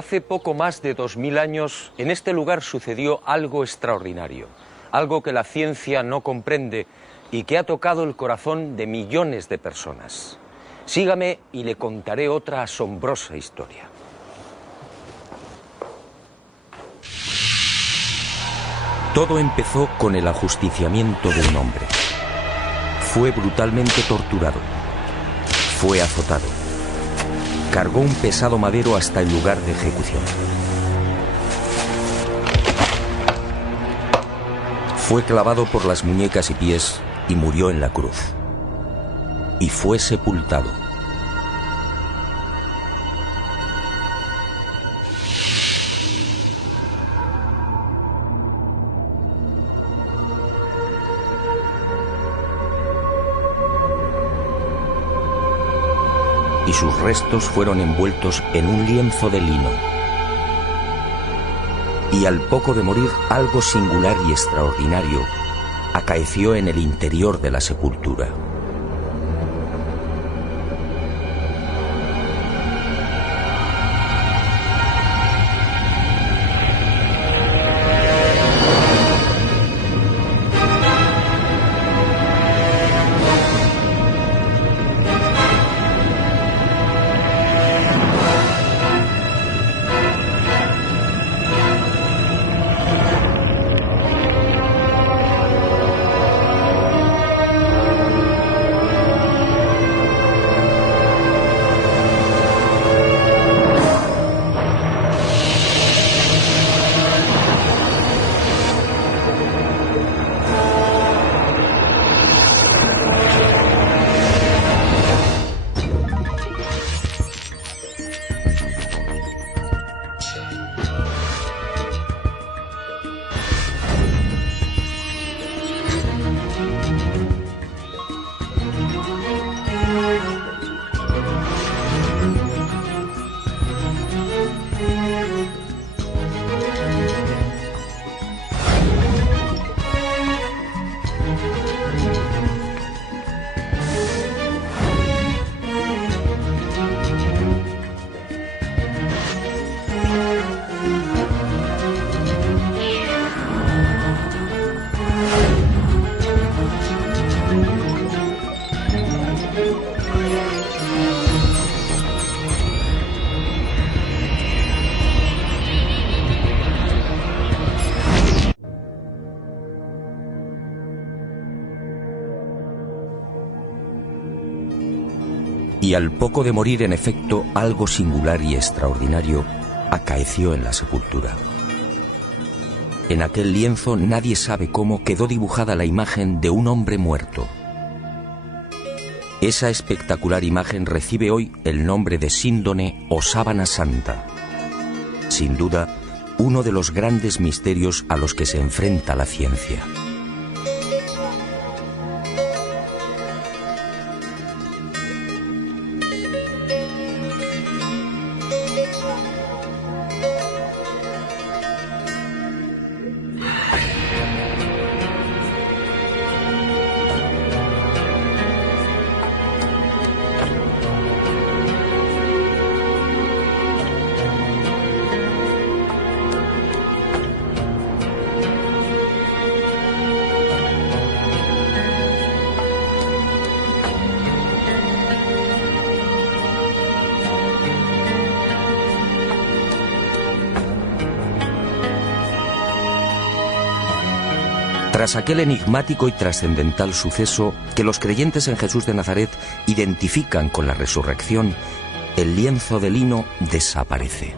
Hace poco más de 2000 años, en este lugar sucedió algo extraordinario, algo que la ciencia no comprende y que ha tocado el corazón de millones de personas. Sígame y le contaré otra asombrosa historia. Todo empezó con el ajusticiamiento de un hombre. Fue brutalmente torturado. Fue azotado. Cargó un pesado madero hasta el lugar de ejecución. Fue clavado por las muñecas y pies y murió en la cruz. Y fue sepultado. Y sus restos fueron envueltos en un lienzo de lino. Y al poco de morir, algo singular y extraordinario acaeció en el interior de la sepultura. Y al poco de morir, en efecto, algo singular y extraordinario acaeció en la sepultura. En aquel lienzo, nadie sabe cómo, quedó dibujada la imagen de un hombre muerto. Esa espectacular imagen recibe hoy el nombre de síndone o sábana santa. Sin duda, uno de los grandes misterios a los que se enfrenta la ciencia. Tras aquel enigmático y trascendental suceso que los creyentes en Jesús de Nazaret identifican con la resurrección, el lienzo de lino desaparece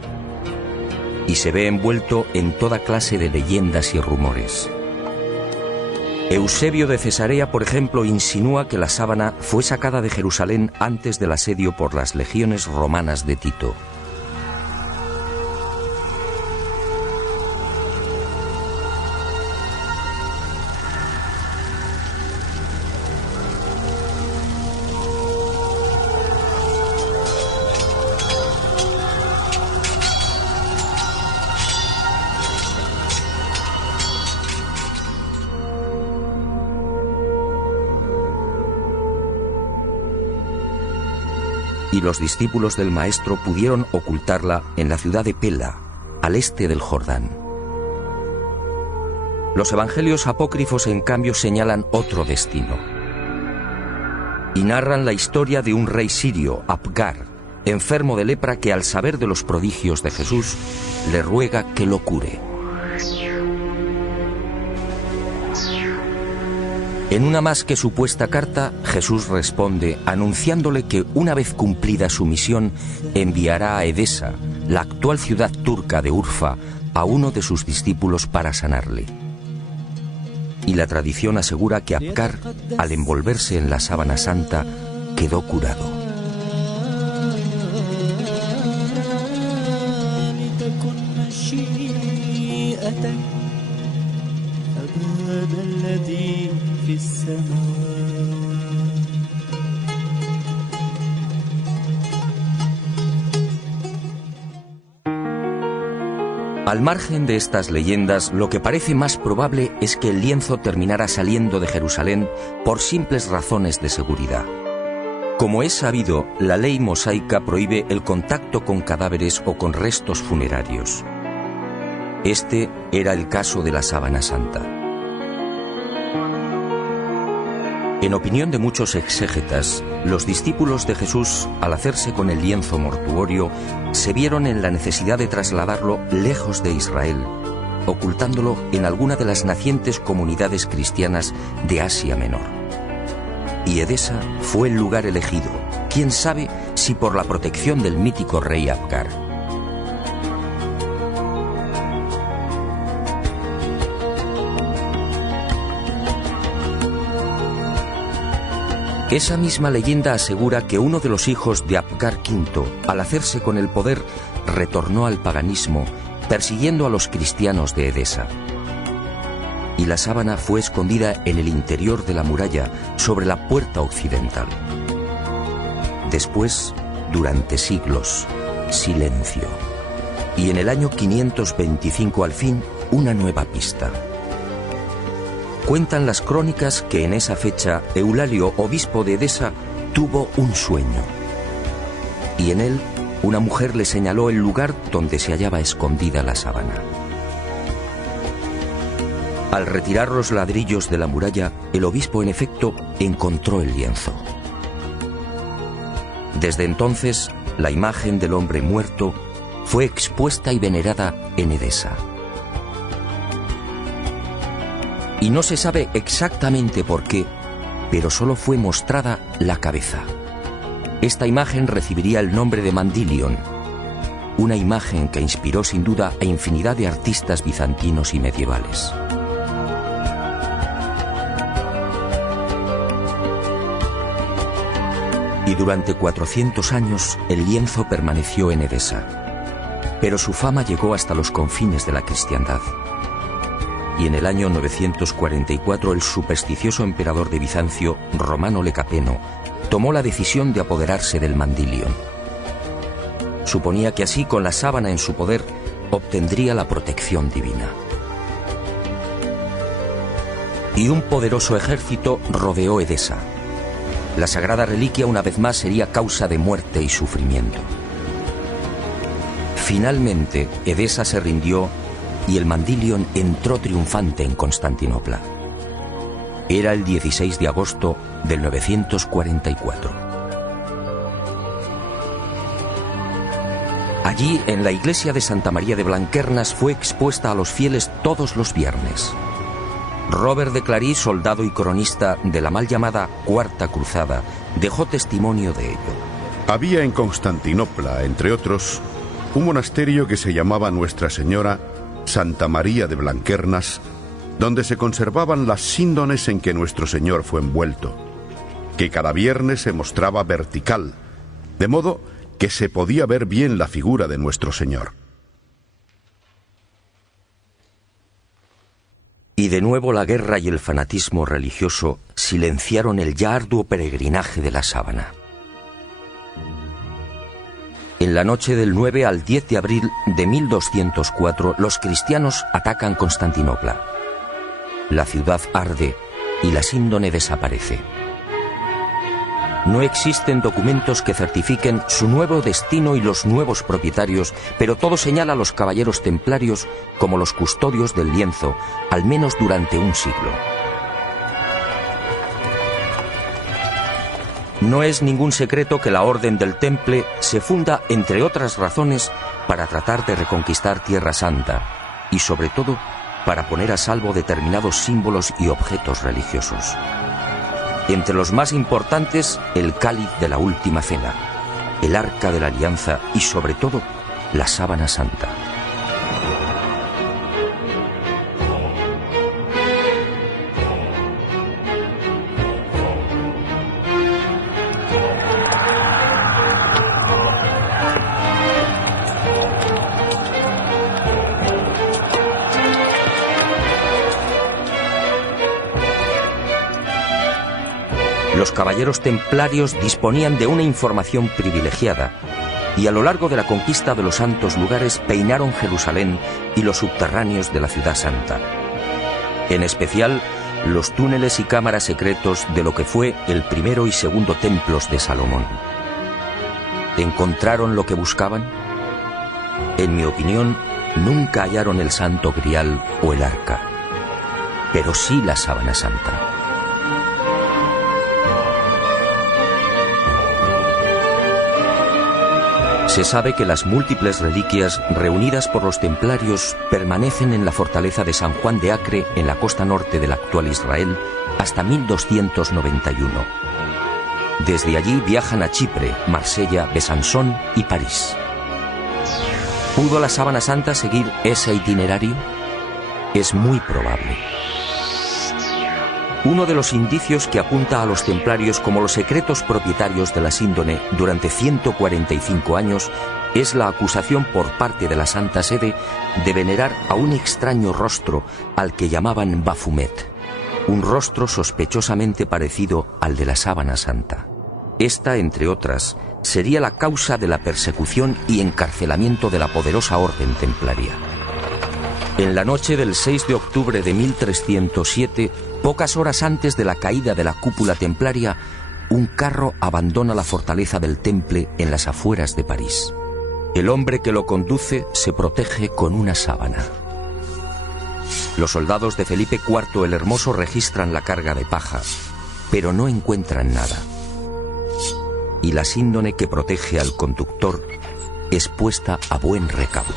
y se ve envuelto en toda clase de leyendas y rumores. Eusebio de Cesarea, por ejemplo, insinúa que la sábana fue sacada de Jerusalén antes del asedio por las legiones romanas de Tito. y los discípulos del Maestro pudieron ocultarla en la ciudad de Pela, al este del Jordán. Los evangelios apócrifos, en cambio, señalan otro destino y narran la historia de un rey sirio, Apgar, enfermo de lepra, que al saber de los prodigios de Jesús le ruega que lo cure. En una más que supuesta carta, Jesús responde anunciándole que una vez cumplida su misión enviará a Edesa, la actual ciudad turca de Urfa, a uno de sus discípulos para sanarle. Y la tradición asegura que Apgar, al envolverse en la sábana santa, quedó curado. Al margen de estas leyendas, lo que parece más probable es que el lienzo terminara saliendo de Jerusalén por simples razones de seguridad. Como es sabido, la ley mosaica prohíbe el contacto con cadáveres o con restos funerarios. Este era el caso de la sábana santa. En opinión de muchos exégetas, los discípulos de Jesús, al hacerse con el lienzo mortuorio, se vieron en la necesidad de trasladarlo lejos de Israel, ocultándolo en alguna de las nacientes comunidades cristianas de Asia Menor. Y Edesa fue el lugar elegido, quién sabe si por la protección del mítico rey Apgar. Esa misma leyenda asegura que uno de los hijos de Apgar V, al hacerse con el poder, retornó al paganismo, persiguiendo a los cristianos de Edesa. Y la sábana fue escondida en el interior de la muralla, sobre la puerta occidental. Después, durante siglos, silencio. Y en el año 525, al fin, una nueva pista. Cuentan las crónicas que en esa fecha Eulalio, obispo de Edesa, tuvo un sueño. Y en él, una mujer le señaló el lugar donde se hallaba escondida la sábana. Al retirar los ladrillos de la muralla, el obispo, en efecto, encontró el lienzo. Desde entonces, la imagen del hombre muerto fue expuesta y venerada en Edesa. Y no se sabe exactamente por qué, pero solo fue mostrada la cabeza. Esta imagen recibiría el nombre de Mandilion, una imagen que inspiró sin duda a infinidad de artistas bizantinos y medievales. Y durante 400 años el lienzo permaneció en Edesa, pero su fama llegó hasta los confines de la cristiandad. Y en el año 944 el supersticioso emperador de Bizancio, Romano Lecapeno, tomó la decisión de apoderarse del Mandilion. Suponía que así, con la sábana en su poder, obtendría la protección divina. Y un poderoso ejército rodeó Edesa. La sagrada reliquia una vez más sería causa de muerte y sufrimiento. Finalmente, Edesa se rindió y el Mandilion entró triunfante en Constantinopla. Era el 16 de agosto del 944. Allí, en la iglesia de Santa María de Blanquernas, fue expuesta a los fieles todos los viernes. Robert de Clary, soldado y cronista de la mal llamada Cuarta Cruzada, dejó testimonio de ello. Había en Constantinopla, entre otros, un monasterio que se llamaba Nuestra Señora Santa María de Blanquernas, donde se conservaban las síndones en que nuestro Señor fue envuelto, que cada viernes se mostraba vertical, de modo que se podía ver bien la figura de nuestro Señor. Y de nuevo la guerra y el fanatismo religioso silenciaron el ya arduo peregrinaje de la sábana. En la noche del 9 al 10 de abril de 1204, los cristianos atacan Constantinopla. La ciudad arde y la síndone desaparece. No existen documentos que certifiquen su nuevo destino y los nuevos propietarios, pero todo señala a los caballeros templarios como los custodios del lienzo, al menos durante un siglo. No es ningún secreto que la Orden del Temple se funda, entre otras razones, para tratar de reconquistar Tierra Santa y, sobre todo, para poner a salvo determinados símbolos y objetos religiosos. Entre los más importantes, el cáliz de la Última Cena, el Arca de la Alianza y, sobre todo, la Sábana Santa. Los caballeros templarios disponían de una información privilegiada y a lo largo de la conquista de los santos lugares peinaron Jerusalén y los subterráneos de la Ciudad Santa. En especial, los túneles y cámaras secretos de lo que fue el primero y segundo templos de Salomón. ¿Encontraron lo que buscaban? En mi opinión, nunca hallaron el Santo Grial o el Arca, pero sí la Sábana Santa. Se sabe que las múltiples reliquias reunidas por los templarios permanecen en la fortaleza de San Juan de Acre, en la costa norte del actual Israel, hasta 1291. Desde allí viajan a Chipre, Marsella, Besançon y París. ¿Pudo la Sábana Santa seguir ese itinerario? Es muy probable. Uno de los indicios que apunta a los templarios como los secretos propietarios de la síndone durante 145 años es la acusación por parte de la Santa Sede de venerar a un extraño rostro al que llamaban Baphomet, un rostro sospechosamente parecido al de la Sábana Santa. Esta, entre otras, sería la causa de la persecución y encarcelamiento de la poderosa orden templaria. En la noche del 6 de octubre de 1307, pocas horas antes de la caída de la cúpula templaria, un carro abandona la fortaleza del Temple en las afueras de París. El hombre que lo conduce se protege con una sábana. Los soldados de Felipe IV el Hermoso registran la carga de paja, pero no encuentran nada. Y la síndone que protege al conductor es puesta a buen recaudo.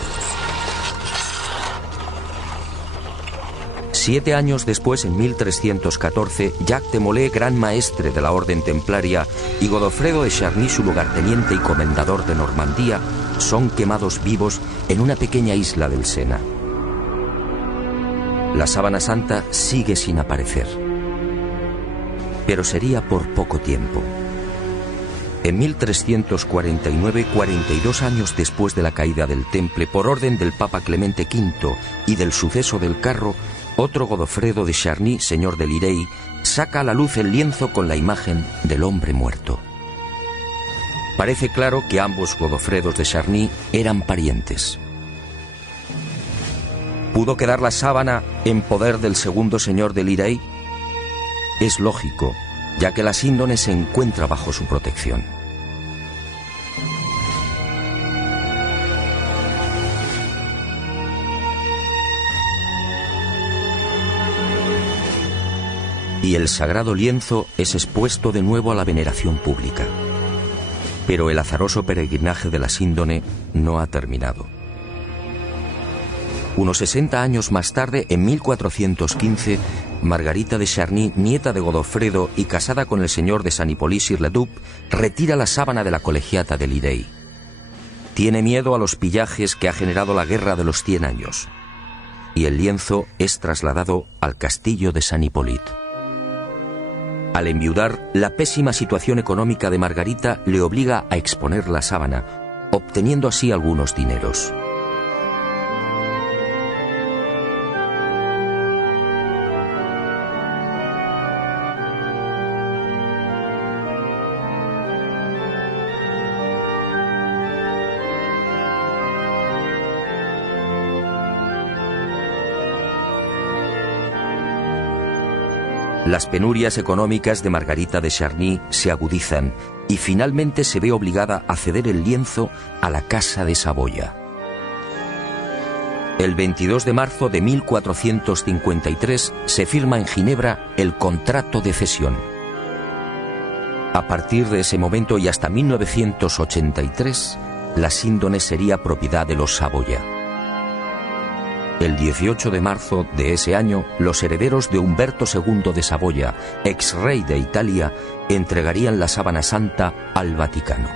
7 años después, en 1314, Jacques de Molay, gran maestre de la orden templaria, y Godofredo de Charny, su lugarteniente y comendador de Normandía, son quemados vivos en una pequeña isla del Sena. La Sábana Santa sigue sin aparecer, pero sería por poco tiempo. En 1349, 42 años después de la caída del Temple, por orden del Papa Clemente V y del suceso del carro, otro Godofredo de Charny, señor de Lirey, saca a la luz el lienzo con la imagen del hombre muerto. Parece claro que ambos Godofredos de Charny eran parientes. ¿Pudo quedar la sábana en poder del segundo señor de Lirey? Es lógico, ya que la síndone se encuentra bajo su protección. Y el sagrado lienzo es expuesto de nuevo a la veneración pública. Pero el azaroso peregrinaje de la síndone no ha terminado. Unos 60 años más tarde, en 1415, Margarita de Charny, nieta de Godofredo y casada con el señor de San Hippolyte-sur-le-Duc, retira la sábana de la colegiata de Lirey. Tiene miedo a los pillajes que ha generado la Guerra de los 100 años. Y el lienzo es trasladado al castillo de San Hippolyte. Al enviudar, la pésima situación económica de Margarita le obliga a exponer la sábana, obteniendo así algunos dineros. Las penurias económicas de Margarita de Charny se agudizan y finalmente se ve obligada a ceder el lienzo a la Casa de Saboya. El 22 de marzo de 1453 se firma en Ginebra el contrato de cesión. A partir de ese momento y hasta 1983, la síndone sería propiedad de los Saboya. El 18 de marzo de ese año, los herederos de Humberto II de Saboya, ex rey de Italia, entregarían la sábana santa al Vaticano.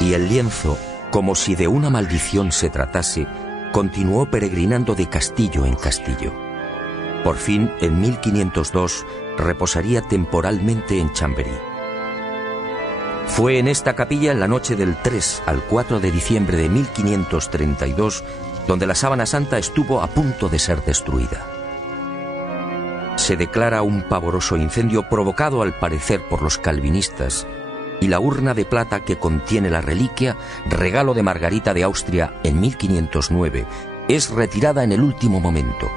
Y el lienzo, como si de una maldición se tratase, continuó peregrinando de castillo en castillo. Por fin, en 1502, reposaría temporalmente en Chambéry. Fue en esta capilla en la noche del 3 al 4 de diciembre de 1532 donde la sábana santa estuvo a punto de ser destruida. Se declara un pavoroso incendio provocado al parecer por los calvinistas, y la urna de plata que contiene la reliquia, regalo de Margarita de Austria en 1509, es retirada en el último momento.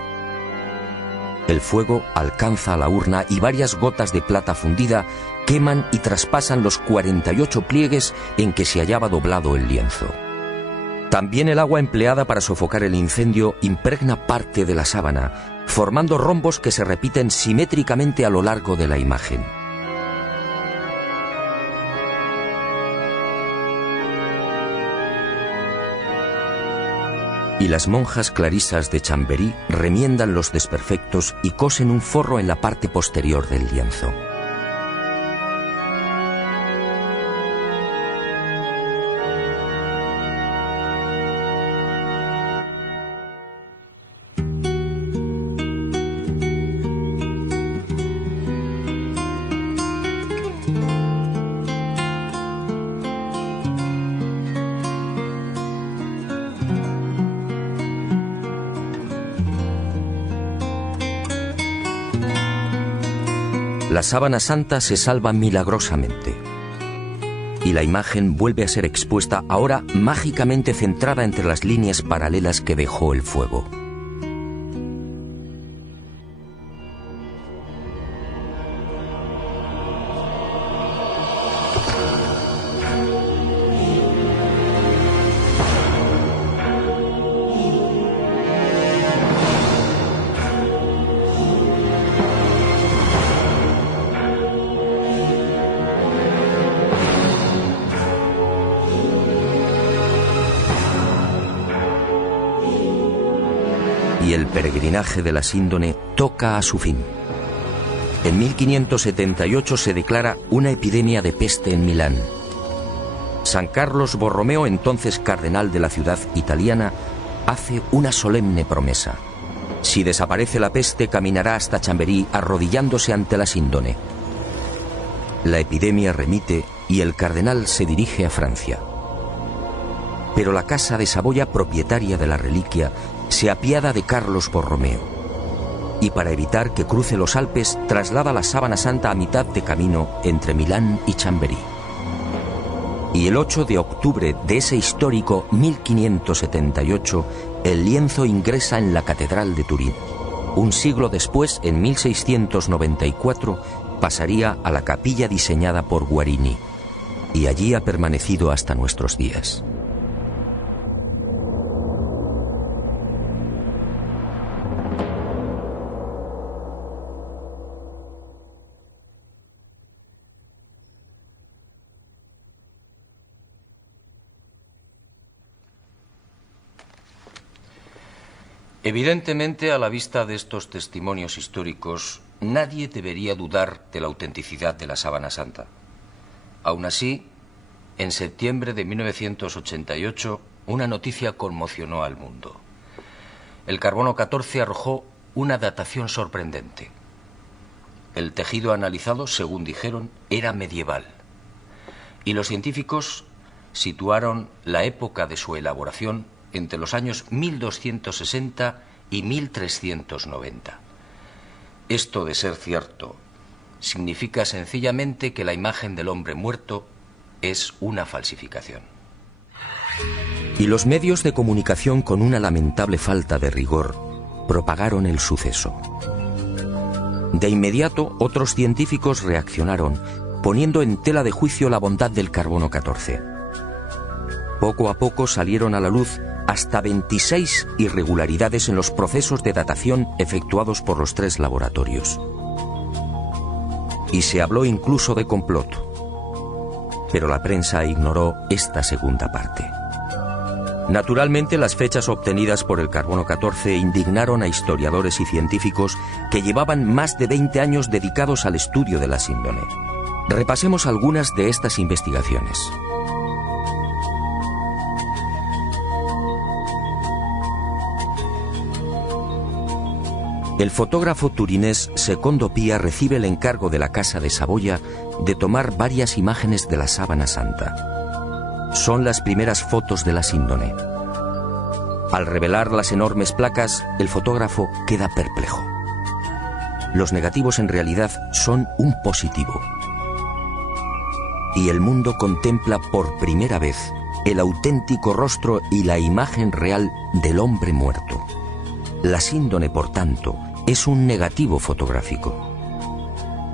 El fuego alcanza a la urna y varias gotas de plata fundida queman y traspasan los 48 pliegues en que se hallaba doblado el lienzo. También el agua empleada para sofocar el incendio impregna parte de la sábana, formando rombos que se repiten simétricamente a lo largo de la imagen. Y las monjas clarisas de Chambéry remiendan los desperfectos y cosen un forro en la parte posterior del lienzo. La sábana santa se salva milagrosamente y la imagen vuelve a ser expuesta, ahora mágicamente centrada entre las líneas paralelas que dejó el fuego. Y el peregrinaje de la síndone toca a su fin. En 1578 se declara una epidemia de peste en Milán. San Carlos Borromeo, entonces cardenal de la ciudad italiana, hace una solemne promesa. Si desaparece la peste, caminará hasta Chambéry arrodillándose ante la síndone. La epidemia remite y el cardenal se dirige a Francia. Pero la Casa de Saboya, propietaria de la reliquia, se apiada de Carlos Borromeo y, para evitar que cruce los Alpes, traslada la sábana santa a mitad de camino entre Milán y Chambéry. Y el 8 de octubre de ese histórico 1578, el lienzo ingresa en la Catedral de Turín. Un siglo después, en 1694, pasaría a la capilla diseñada por Guarini, y allí ha permanecido hasta nuestros días. Evidentemente, a la vista de estos testimonios históricos, nadie debería dudar de la autenticidad de la sábana santa. Aún así, en septiembre de 1988, una noticia conmocionó al mundo. El carbono 14 arrojó una datación sorprendente. El tejido analizado, según dijeron, era medieval. Y los científicos situaron la época de su elaboración entre los años 1260 y 1390. Esto, de ser cierto, significa sencillamente que la imagen del hombre muerto es una falsificación. Y los medios de comunicación, con una lamentable falta de rigor, propagaron el suceso. De inmediato, otros científicos reaccionaron, poniendo en tela de juicio la bondad del carbono 14. Poco a poco salieron a la luz hasta 26 irregularidades en los procesos de datación efectuados por los 3 laboratorios. Y se habló incluso de complot. Pero la prensa ignoró esta segunda parte. Naturalmente, las fechas obtenidas por el carbono 14 indignaron a historiadores y científicos que llevaban más de 20 años dedicados al estudio de la síndone. Repasemos algunas de estas investigaciones. El fotógrafo turinés Secondo Pia recibe el encargo de la Casa de Saboya de tomar varias imágenes de la Sábana Santa. Son las primeras fotos de la síndone. Al revelar las enormes placas, el fotógrafo queda perplejo. Los negativos en realidad son un positivo. Y el mundo contempla por primera vez el auténtico rostro y la imagen real del hombre muerto. La síndone, por tanto, es un negativo fotográfico.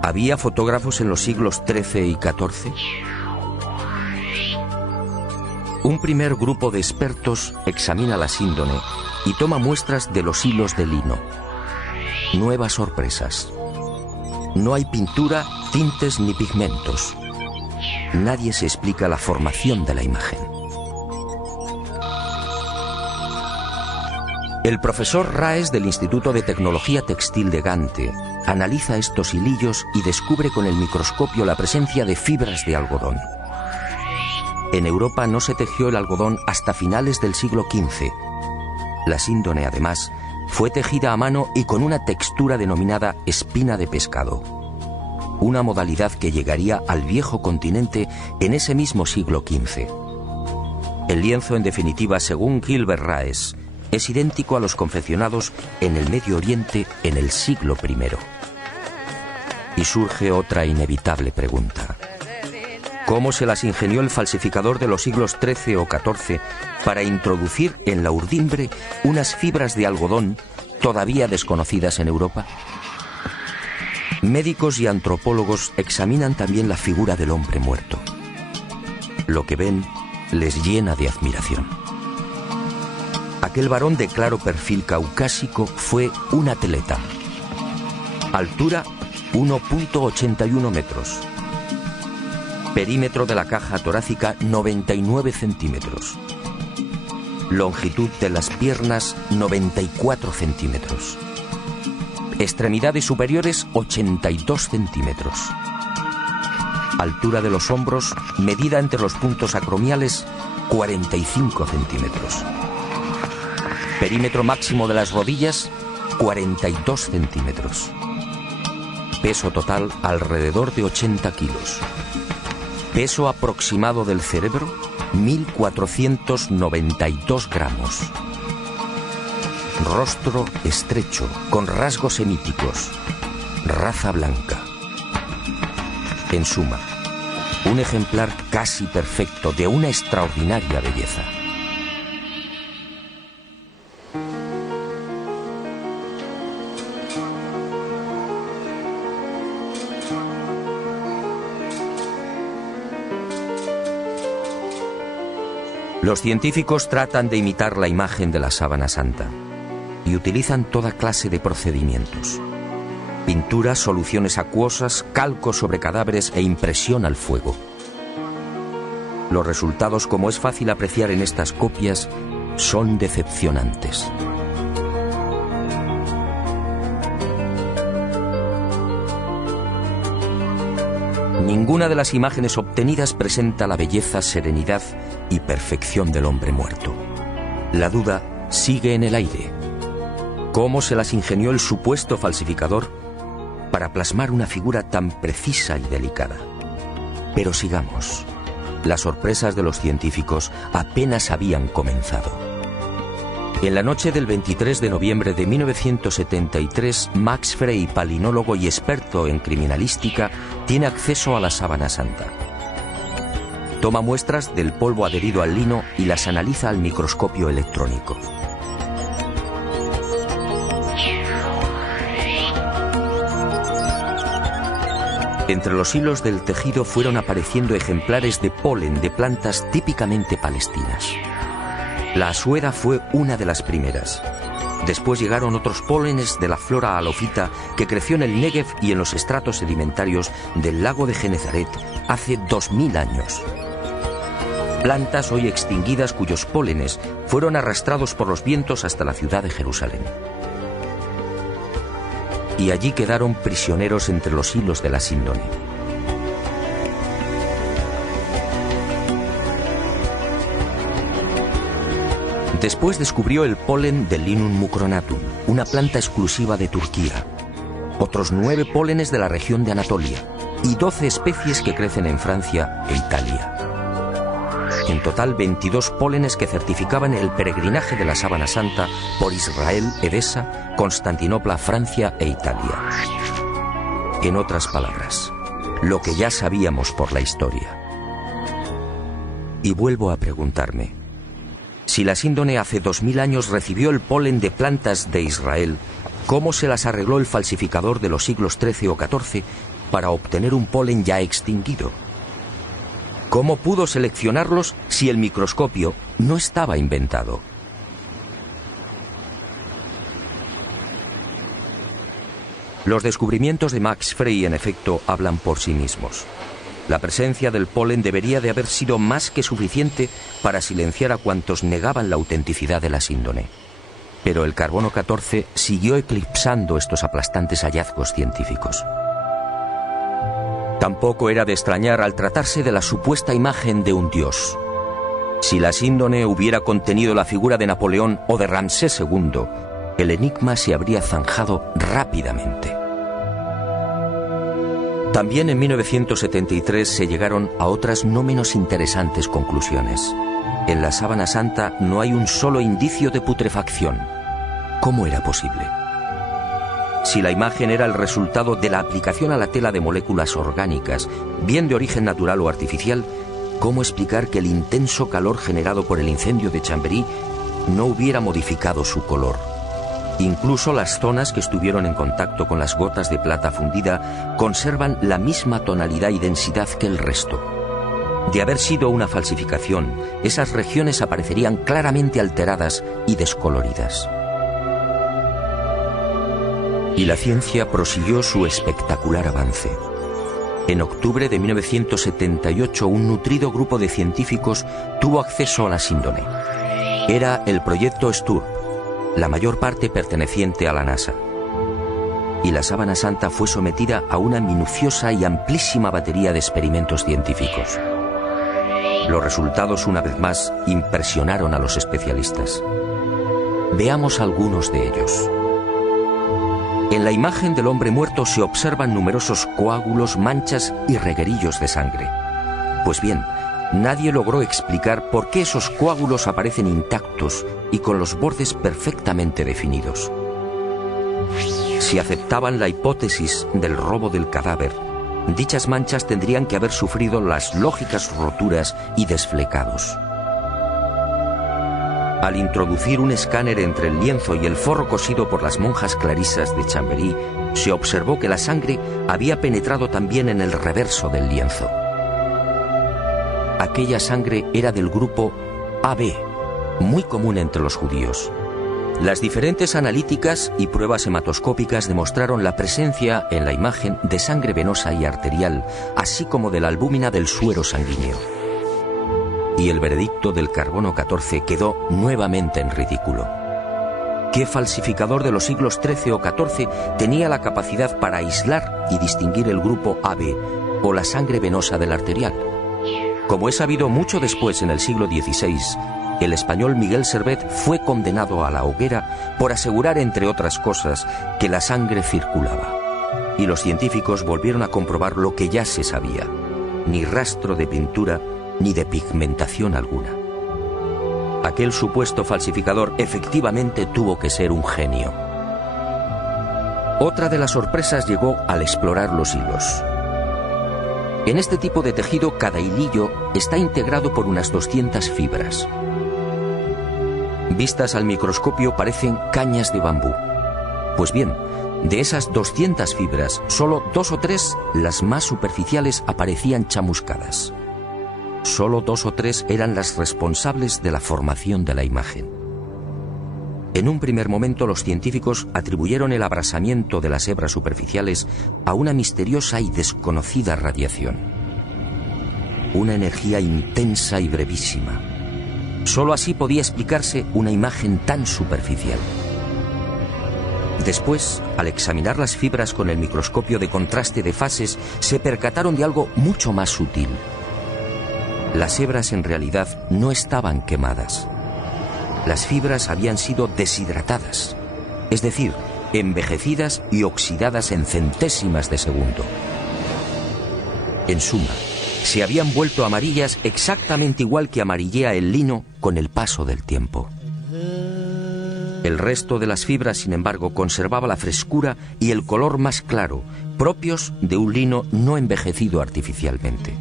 ¿Había fotógrafos en los siglos XIII y XIV? Un primer grupo de expertos examina la síndone y toma muestras de los hilos de lino. Nuevas sorpresas. No hay pintura, tintes ni pigmentos. Nadie se explica la formación de la imagen. El profesor Raes del Instituto de Tecnología Textil de Gante analiza estos hilillos y descubre con el microscopio la presencia de fibras de algodón. En Europa no se tejió el algodón hasta finales del siglo XV. La síndone, además, fue tejida a mano y con una textura denominada espina de pescado, una modalidad que llegaría al viejo continente en ese mismo siglo XV. El lienzo, en definitiva, según Gilbert Raes, es idéntico a los confeccionados en el Medio Oriente en el siglo I. Y surge otra inevitable pregunta. ¿Cómo se las ingenió el falsificador de los siglos XIII o XIV para introducir en la urdimbre unas fibras de algodón todavía desconocidas en Europa? Médicos y antropólogos examinan también la figura del hombre muerto. Lo que ven les llena de admiración. Aquel varón de claro perfil caucásico fue un atleta. Altura 1,81 metros. Perímetro de la caja torácica 99 centímetros. Longitud de las piernas 94 centímetros. Extremidades superiores 82 centímetros. Altura de los hombros, medida entre los puntos acromiales, 45 centímetros. Perímetro máximo de las rodillas, 42 centímetros. Peso total alrededor de 80 kilos. Peso aproximado del cerebro, 1.492 gramos. Rostro estrecho, con rasgos semíticos. Raza blanca. En suma, un ejemplar casi perfecto de una extraordinaria belleza. Los científicos tratan de imitar la imagen de la Sábana Santa y utilizan toda clase de procedimientos. Pinturas, soluciones acuosas, calco sobre cadáveres e impresión al fuego. Los resultados, como es fácil apreciar en estas copias, son decepcionantes. Ninguna de las imágenes obtenidas presenta la belleza, serenidad y perfección del hombre muerto. La duda sigue en el aire. ¿Cómo se las ingenió el supuesto falsificador para plasmar una figura tan precisa y delicada? Pero sigamos. Las sorpresas de los científicos apenas habían comenzado. En la noche del 23 de noviembre de 1973, Max Frey, palinólogo y experto en criminalística, tiene acceso a la Sábana Santa. Toma muestras del polvo adherido al lino y las analiza al microscopio electrónico. Entre los hilos del tejido fueron apareciendo ejemplares de polen de plantas típicamente palestinas. La asuera fue una de las primeras. Después llegaron otros pólenes de la flora halofita que creció en el Negev y en los estratos sedimentarios del lago de Genezaret hace 2000 años. Plantas hoy extinguidas cuyos pólenes fueron arrastrados por los vientos hasta la ciudad de Jerusalén. Y allí quedaron prisioneros entre los hilos de la síndone. Después descubrió el polen del Linum mucronatum, una planta exclusiva de Turquía, otros 9 pólenes de la región de Anatolia y 12 especies que crecen en Francia e Italia. En total 22 pólenes que certificaban el peregrinaje de la sábana santa por Israel, Edesa, Constantinopla, Francia e Italia. En otras palabras, lo que ya sabíamos por la historia. Y vuelvo a preguntarme, si la síndone hace 2000 años recibió el polen de plantas de Israel, ¿cómo se las arregló el falsificador de los siglos XIII o XIV para obtener un polen ya extinguido? ¿Cómo pudo seleccionarlos si el microscopio no estaba inventado? Los descubrimientos de Max Frey, en efecto, hablan por sí mismos. La presencia del polen debería de haber sido más que suficiente para silenciar a cuantos negaban la autenticidad de la síndone. Pero el carbono 14 siguió eclipsando estos aplastantes hallazgos científicos. Tampoco era de extrañar al tratarse de la supuesta imagen de un dios. Si la síndone hubiera contenido la figura de Napoleón o de Ramsés II, el enigma se habría zanjado rápidamente. También en 1973 se llegaron a otras no menos interesantes conclusiones. En la sábana santa no hay un solo indicio de putrefacción. ¿Cómo era posible? Si la imagen era el resultado de la aplicación a la tela de moléculas orgánicas, bien de origen natural o artificial, ¿cómo explicar que el intenso calor generado por el incendio de Chambéry no hubiera modificado su color? Incluso las zonas que estuvieron en contacto con las gotas de plata fundida conservan la misma tonalidad y densidad que el resto. De haber sido una falsificación, esas regiones aparecerían claramente alteradas y descoloridas. Y la ciencia prosiguió su espectacular avance. En octubre de 1978, un nutrido grupo de científicos tuvo acceso a la síndone. Era el proyecto STURP, la mayor parte perteneciente a la NASA. Y la sábana santa fue sometida a una minuciosa y amplísima batería de experimentos científicos. Los resultados, una vez más, impresionaron a los especialistas. Veamos algunos de ellos. En la imagen del hombre muerto se observan numerosos coágulos, manchas y reguerillos de sangre. Pues bien, nadie logró explicar por qué esos coágulos aparecen intactos y con los bordes perfectamente definidos. Si aceptaban la hipótesis del robo del cadáver, dichas manchas tendrían que haber sufrido las lógicas roturas y desflecados. Al introducir un escáner entre el lienzo y el forro cosido por las monjas clarisas de Chambéry, se observó que la sangre había penetrado también en el reverso del lienzo. Aquella sangre era del grupo AB, muy común entre los judíos. Las diferentes analíticas y pruebas hematoscópicas demostraron la presencia en la imagen de sangre venosa y arterial, así como de la albúmina del suero sanguíneo. Y el veredicto del carbono 14 quedó nuevamente en ridículo. ¿Qué falsificador de los siglos XIII o XIV tenía la capacidad para aislar y distinguir el grupo AB o la sangre venosa del arterial? Como es sabido, mucho después, en el siglo XVI, el español Miguel Servet fue condenado a la hoguera por asegurar, entre otras cosas, que la sangre circulaba. Y los científicos volvieron a comprobar lo que ya se sabía: ni rastro de pintura ni de pigmentación alguna. Aquel supuesto falsificador efectivamente tuvo que ser un genio. Otra de las sorpresas llegó al explorar los hilos. En este tipo de tejido, cada hilillo está integrado por unas 200 fibras. Vistas al microscopio parecen cañas de bambú. Pues bien, De esas 200 fibras, solo 2 o 3, las más superficiales, aparecían chamuscadas. Solo 2 o 3 eran las responsables de la formación de la imagen. En un primer momento, los científicos atribuyeron el abrasamiento de las hebras superficiales a una misteriosa y desconocida radiación. Una energía intensa y brevísima. Solo así podía explicarse una imagen tan superficial. Después, al examinar las fibras con el microscopio de contraste de fases, se percataron de algo mucho más sutil. Las hebras en realidad no estaban quemadas. Las fibras habían sido deshidratadas, es decir, envejecidas y oxidadas en centésimas de segundo. En suma, se habían vuelto amarillas exactamente igual que amarillea el lino con el paso del tiempo. El resto de las fibras, sin embargo, conservaba la frescura y el color más claro, propios de un lino no envejecido artificialmente.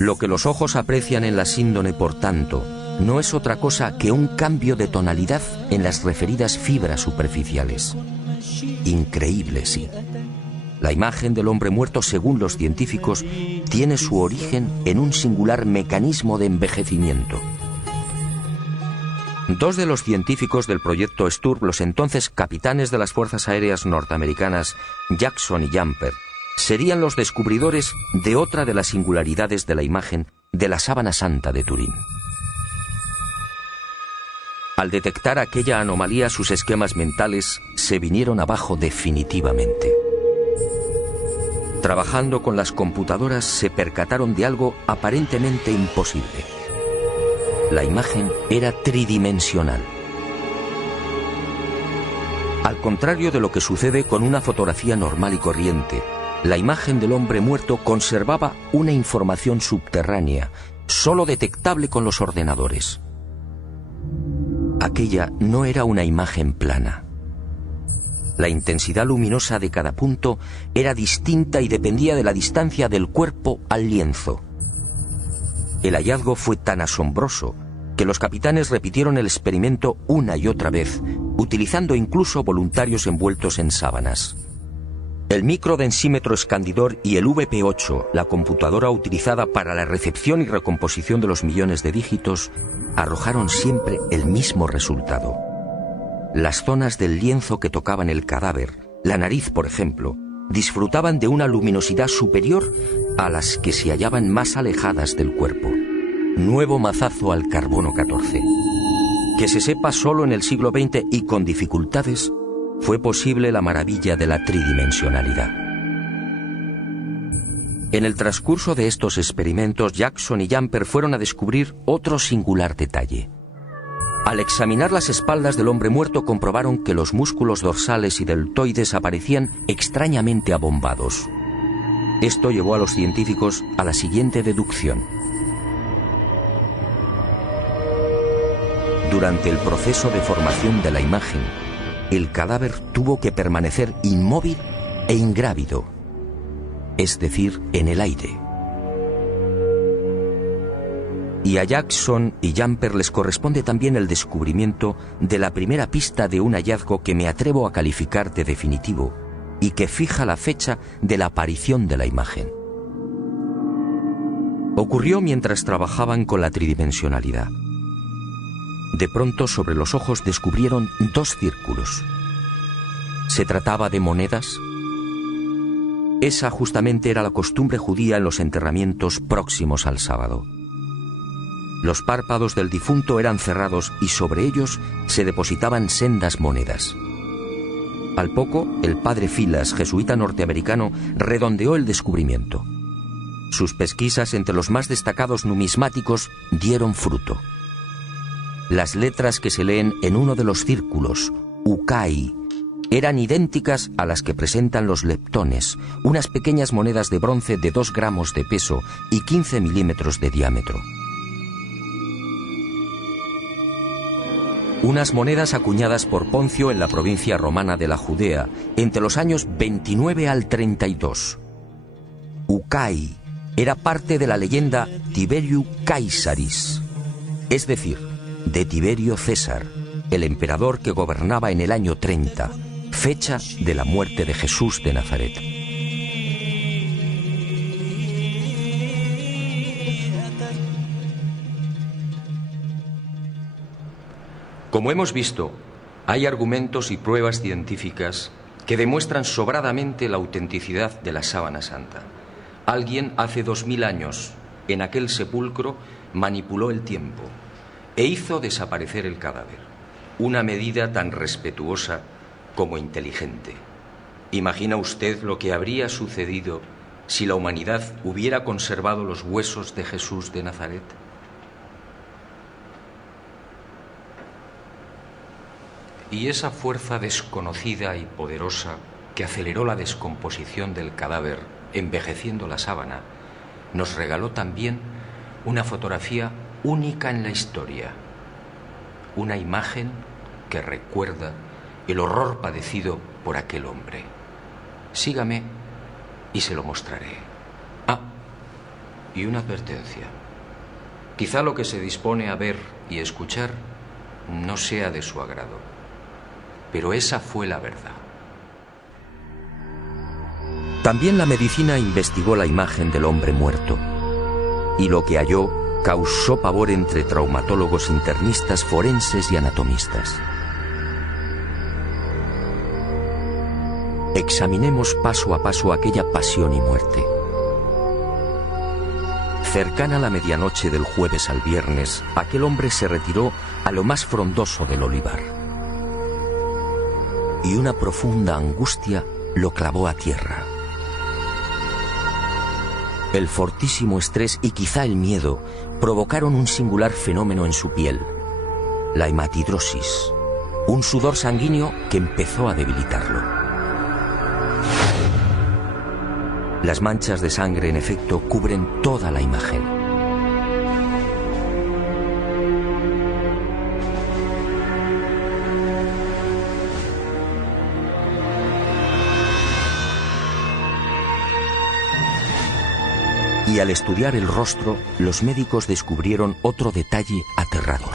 Lo que los ojos aprecian en la síndone, por tanto, no es otra cosa que un cambio de tonalidad en las referidas fibras superficiales. Increíble, sí. La imagen del hombre muerto, según los científicos, tiene su origen en un singular mecanismo de envejecimiento. Dos de los científicos del proyecto Sturm, los entonces capitanes de las Fuerzas Aéreas norteamericanas, Jackson y Jumper, serían los descubridores de otra de las singularidades de la imagen de la sábana santa de Turín. Al detectar aquella anomalía, sus esquemas mentales se vinieron abajo definitivamente. Trabajando con las computadoras, se percataron de algo aparentemente imposible. La imagen era tridimensional. Al contrario de lo que sucede con una fotografía normal y corriente, la imagen del hombre muerto conservaba una información subterránea, solo detectable con los ordenadores. Aquella no era una imagen plana. La intensidad luminosa de cada punto era distinta y dependía de la distancia del cuerpo al lienzo. El hallazgo fue tan asombroso que los capitanes repitieron el experimento una y otra vez, utilizando incluso voluntarios envueltos en sábanas. El microdensímetro escandidor y el VP8, la computadora utilizada para la recepción y recomposición de los millones de dígitos, arrojaron siempre el mismo resultado. Las zonas del lienzo que tocaban el cadáver, la nariz por ejemplo, disfrutaban de una luminosidad superior a las que se hallaban más alejadas del cuerpo. Nuevo mazazo al carbono 14. Que se sepa, solo en el siglo XX y con dificultades fue posible la maravilla de la tridimensionalidad. En el transcurso de estos experimentos, Jackson y Jumper fueron a descubrir otro singular detalle. Al examinar las espaldas del hombre muerto, comprobaron que los músculos dorsales y deltoides aparecían extrañamente abombados. Esto llevó a los científicos a la siguiente deducción. Durante el proceso de formación de la imagen, el cadáver tuvo que permanecer inmóvil e ingrávido, es decir, en el aire. Y a Jackson y Jumper les corresponde también el descubrimiento de la primera pista de un hallazgo que me atrevo a calificar de definitivo y que fija la fecha de la aparición de la imagen. Ocurrió mientras trabajaban con la tridimensionalidad. De pronto, sobre los ojos descubrieron dos círculos. ¿Se trataba de monedas? Esa justamente era la costumbre judía en los enterramientos próximos al sábado. Los párpados del difunto eran cerrados y sobre ellos se depositaban sendas monedas. Al poco, el padre Filas, jesuita norteamericano, redondeó el descubrimiento. Sus pesquisas entre los más destacados numismáticos dieron fruto. Las letras que se leen en uno de los círculos, Ukai, eran idénticas a las que presentan los leptones, unas pequeñas monedas de bronce de 2 gramos de peso y 15 milímetros de diámetro. Unas monedas acuñadas por Poncio en la provincia romana de la Judea entre los años 29 al 32. Ukai era parte de la leyenda Tiberiu Caesaris, es decir, de Tiberio César, el emperador que gobernaba en el año 30, fecha de la muerte de Jesús de Nazaret. Como hemos visto, hay argumentos y pruebas científicas que demuestran sobradamente la autenticidad de la sábana santa. Alguien hace 2000 años, en aquel sepulcro, manipuló el tiempo e hizo desaparecer el cadáver. Una medida tan respetuosa como inteligente. ¿Imagina usted lo que habría sucedido si la humanidad hubiera conservado los huesos de Jesús de Nazaret? Y esa fuerza desconocida y poderosa que aceleró la descomposición del cadáver, envejeciendo la sábana, nos regaló también una fotografía única en la historia. Una imagen que recuerda el horror padecido por aquel hombre. Sígame y se lo mostraré. Ah, y una advertencia. Quizá lo que se dispone a ver y escuchar no sea de su agrado. Pero esa fue la verdad. También la medicina investigó la imagen del hombre muerto, y lo que halló causó pavor entre traumatólogos, internistas, forenses y anatomistas. Examinemos paso a paso aquella pasión y muerte. Cercana a la medianoche del jueves al viernes, aquel hombre se retiró a lo más frondoso del olivar. Y una profunda angustia lo clavó a tierra. El fortísimo estrés y quizá el miedo provocaron un singular fenómeno en su piel, la hematidrosis, un sudor sanguíneo que empezó a debilitarlo. Las manchas de sangre, en efecto, cubren toda la imagen. Y al estudiar el rostro, los médicos descubrieron otro detalle aterrador.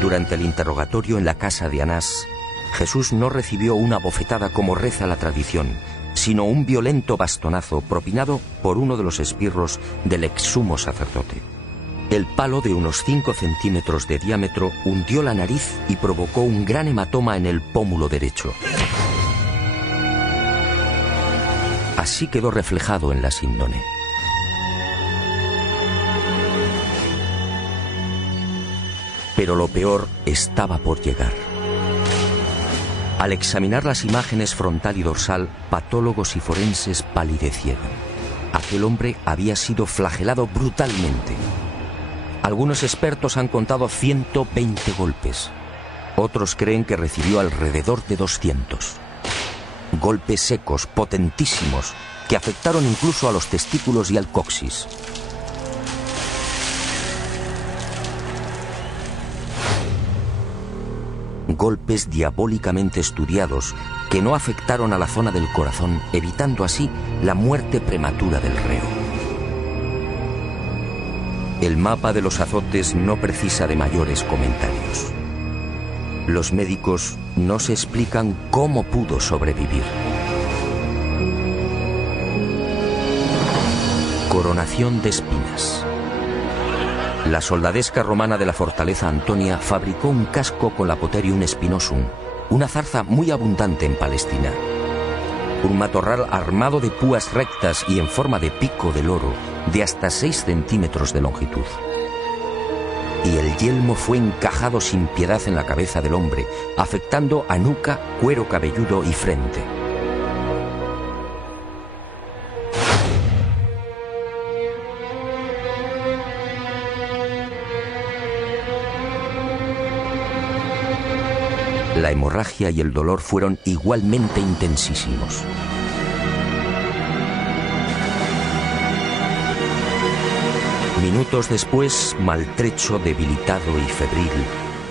Durante el interrogatorio en la casa de Anás, Jesús no recibió una bofetada como reza la tradición, sino un violento bastonazo propinado por uno de los esbirros del ex sumo sacerdote. El palo, de unos 5 centímetros de diámetro, hundió la nariz y provocó un gran hematoma en el pómulo derecho. Así quedó reflejado en la síndone. Pero lo peor estaba por llegar. Al examinar las imágenes frontal y dorsal, patólogos y forenses palidecieron. Aquel hombre había sido flagelado brutalmente. Algunos expertos han contado 120 golpes. Otros creen que recibió alrededor de 200. Golpes secos, potentísimos, que afectaron incluso a los testículos y al coxis. Golpes diabólicamente estudiados que no afectaron a la zona del corazón, evitando así la muerte prematura del reo. El mapa de los azotes no precisa de mayores comentarios. Los médicos no se explican cómo pudo sobrevivir. Coronación de espinas. La soldadesca romana de la fortaleza Antonia fabricó un casco con la Potherium spinosum, una zarza muy abundante en Palestina. Un matorral armado de púas rectas y en forma de pico de loro de hasta 6 centímetros de longitud. Y el yelmo fue encajado sin piedad en la cabeza del hombre, afectando a nuca, cuero cabelludo y frente. La hemorragia y el dolor fueron igualmente intensísimos. Minutos después, maltrecho, debilitado y febril,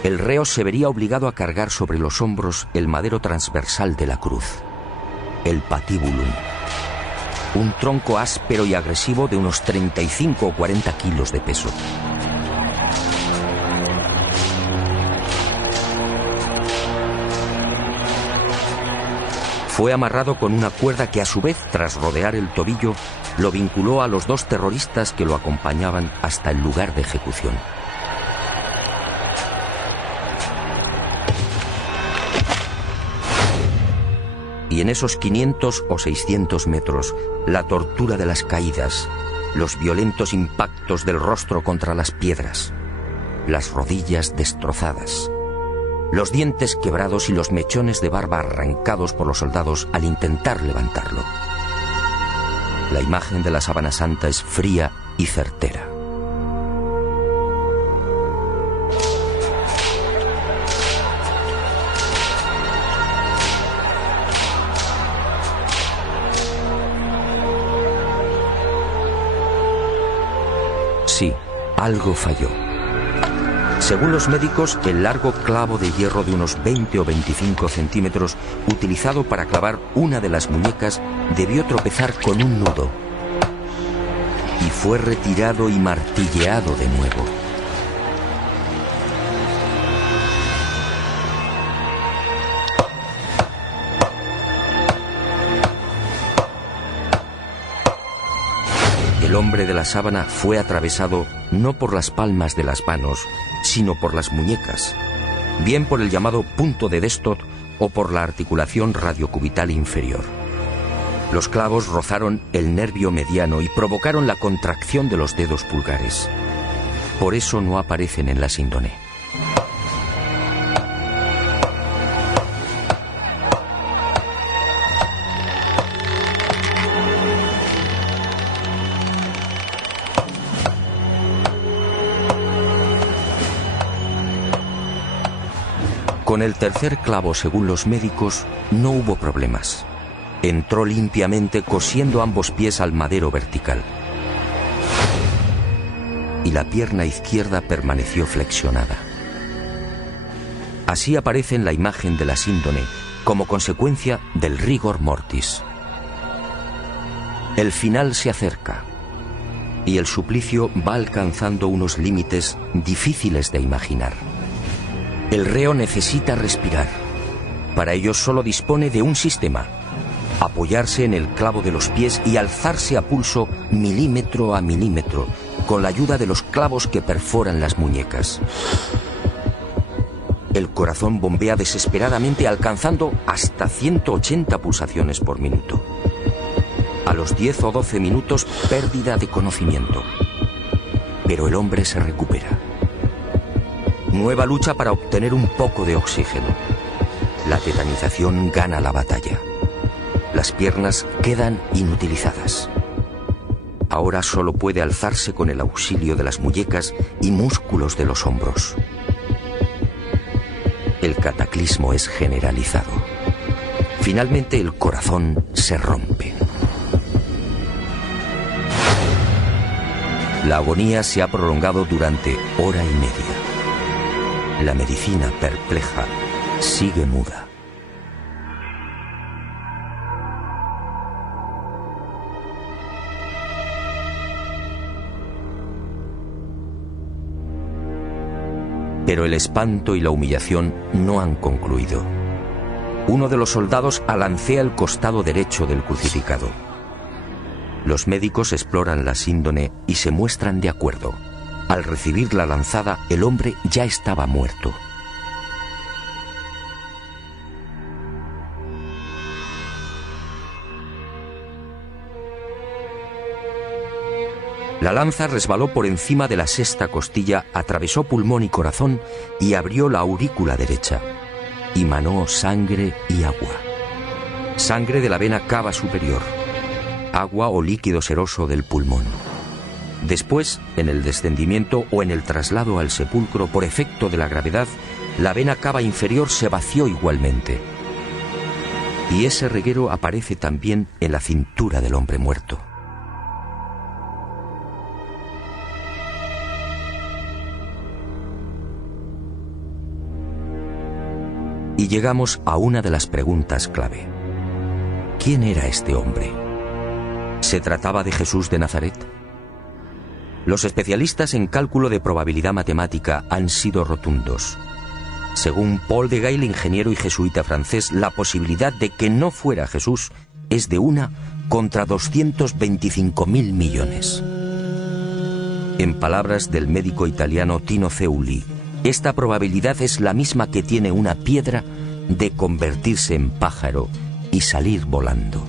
el reo se vería obligado a cargar sobre los hombros el madero transversal de la cruz, el patibulum, un tronco áspero y agresivo de unos 35 o 40 kilos de peso. Fue amarrado con una cuerda que a su vez, tras rodear el tobillo, lo vinculó a los 2 terroristas que lo acompañaban hasta el lugar de ejecución. Y en esos 500 o 600 metros, la tortura de las caídas, los violentos impactos del rostro contra las piedras, las rodillas destrozadas, los dientes quebrados y los mechones de barba arrancados por los soldados al intentar levantarlo. La imagen de la Sábana Santa es fría y certera. Sí, algo falló. Según los médicos, el largo clavo de hierro de unos 20 o 25 centímetros utilizado para clavar una de las muñecas debió tropezar con un nudo y fue retirado y martilleado de nuevo. El hombre de la sábana fue atravesado no por las palmas de las manos, sino por las muñecas, bien por el llamado punto de Destot o por la articulación radiocubital inferior. Los clavos rozaron el nervio mediano y provocaron la contracción de los dedos pulgares. Por eso no aparecen en la síndone. Con el tercer clavo, según los médicos, no hubo problemas. Entró limpiamente cosiendo ambos pies al madero vertical. Y la pierna izquierda permaneció flexionada. Así aparece en la imagen de la síndone como consecuencia del rigor mortis. El final se acerca y el suplicio va alcanzando unos límites difíciles de imaginar. El reo necesita respirar. Para ello solo dispone de un sistema: apoyarse en el clavo de los pies y alzarse a pulso milímetro a milímetro, con la ayuda de los clavos que perforan las muñecas. El corazón bombea desesperadamente, alcanzando hasta 180 pulsaciones por minuto. A los 10 o 12 minutos, pérdida de conocimiento. Pero el hombre se recupera. Nueva lucha para obtener un poco de oxígeno. La tetanización gana la batalla. Las piernas quedan inutilizadas. Ahora solo puede alzarse con el auxilio de las muñecas y músculos de los hombros. El cataclismo es generalizado. Finalmente el corazón se rompe. La agonía se ha prolongado durante hora y media. La medicina, perpleja, sigue muda. Pero el espanto y la humillación no han concluido. Uno de los soldados alancea el costado derecho del crucificado. Los médicos exploran la síndone y se muestran de acuerdo. Al recibir la lanzada, el hombre ya estaba muerto. La lanza resbaló por encima de la sexta costilla, atravesó pulmón y corazón y abrió la aurícula derecha. Y manó sangre y agua. Sangre de la vena cava superior. Agua o líquido seroso del pulmón. Después, en el descendimiento o en el traslado al sepulcro por efecto de la gravedad, la vena cava inferior se vació igualmente. Y ese reguero aparece también en la cintura del hombre muerto. Y llegamos a una de las preguntas clave. ¿Quién era este hombre? ¿Se trataba de Jesús de Nazaret? Los especialistas en cálculo de probabilidad matemática han sido rotundos. Según Paul de Gail, ingeniero y jesuita francés, la posibilidad de que no fuera Jesús es de 1 contra 225.000 millones. En palabras del médico italiano Tino Zeuli, esta probabilidad es la misma que tiene una piedra de convertirse en pájaro y salir volando.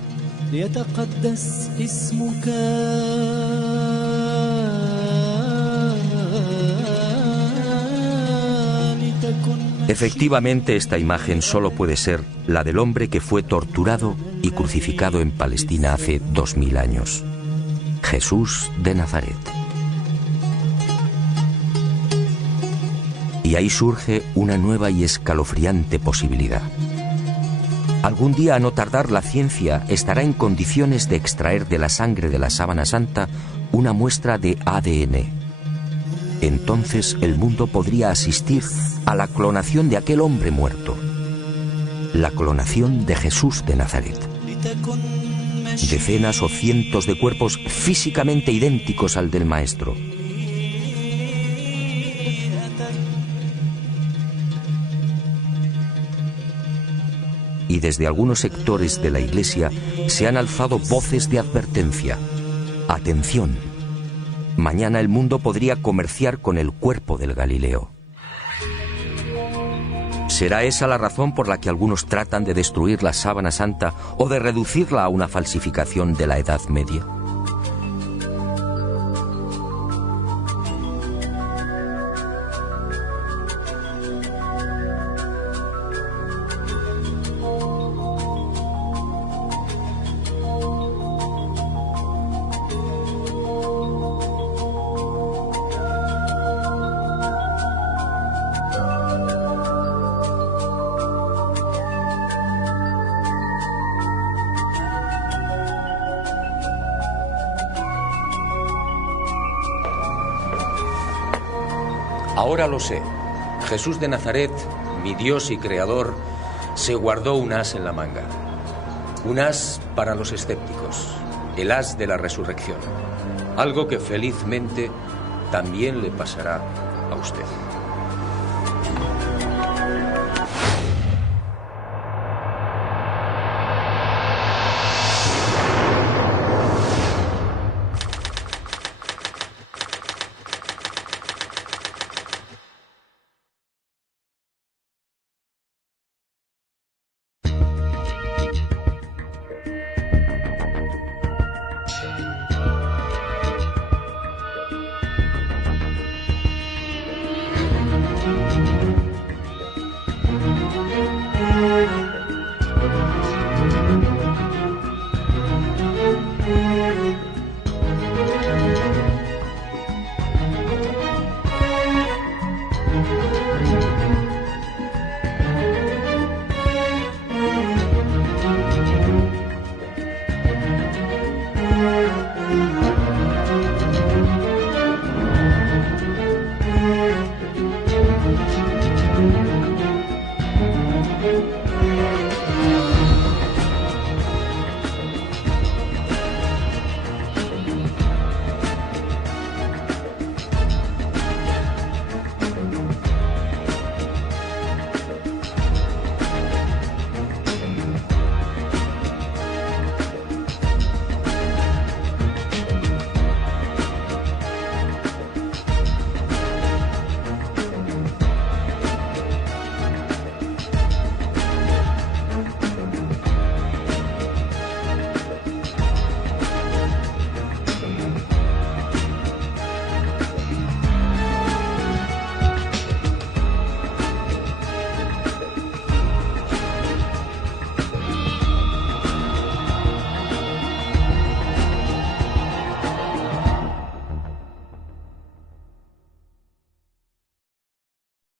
Efectivamente, esta imagen solo puede ser la del hombre que fue torturado y crucificado en Palestina hace 2000 años. Jesús de Nazaret. Y ahí surge una nueva y escalofriante posibilidad. Algún día, a no tardar, la ciencia estará en condiciones de extraer de la sangre de la sábana santa una muestra de ADN. Entonces el mundo podría asistir a la clonación de aquel hombre muerto. La clonación de Jesús de Nazaret. Decenas o cientos de cuerpos físicamente idénticos al del Maestro. Y desde algunos sectores de la Iglesia se han alzado voces de advertencia. Atención, mañana el mundo podría comerciar con el cuerpo del Galileo. ¿Será esa la razón por la que algunos tratan de destruir la sábana santa o de reducirla a una falsificación de la Edad Media? Ahora lo sé. Jesús de Nazaret, mi Dios y Creador, se guardó un as en la manga. Un as para los escépticos, el as de la resurrección. Algo que felizmente también le pasará a usted.